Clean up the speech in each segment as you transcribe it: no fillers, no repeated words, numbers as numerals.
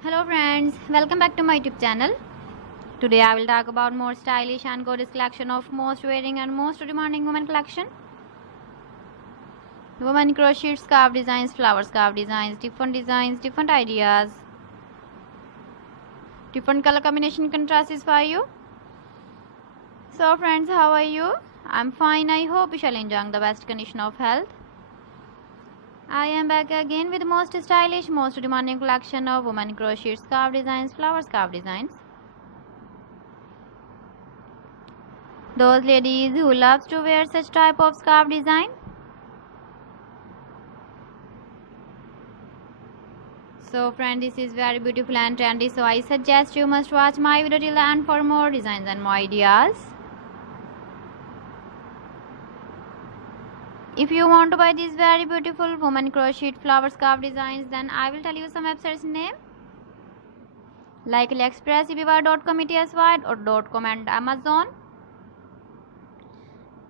Hello friends, welcome back to my YouTube channel. Today I will talk about more stylish and gorgeous collection of most wearing and most demanding women collection. Women crochet scarf designs, flower scarf designs, different ideas, different color combination contrasts for you. So friends, how are you? I'm fine. I hope you shall enjoy the best condition of health. I am back again with most stylish, most demanding collection of women crochet scarf designs, flower scarf designs. Those ladies who loves to wear such type of scarf design. So friend, this is very beautiful and trendy, so I suggest you must watch my video till the end for more designs and more ideas. If you want to buy these very beautiful woman crochet flower scarf designs, then I will tell you some websites name like AliExpress, eBay.com, ETSY or .com and Amazon.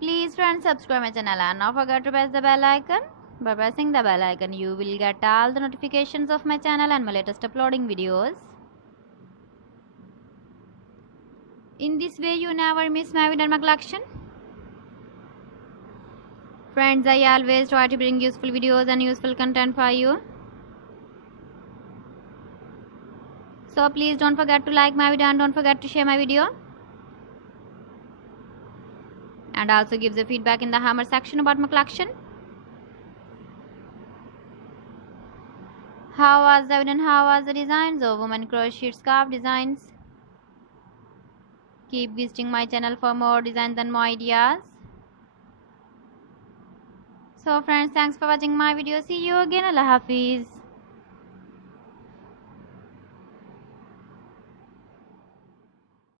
Please friends, subscribe my channel and don't forget to press the bell icon. By pressing the bell icon, you will get all the notifications of my channel and my latest uploading videos. In this way, you never miss my video and my collection. Friends, I always try to bring useful videos and useful content for you. So please don't forget to like my video and don't forget to share my video. And also give the feedback in the hammer section about my collection. How was the video and how was the designs of women crochet scarf designs? Keep visiting my channel for more designs and more ideas. So friends, thanks for watching my video. See you again. Allah Hafiz.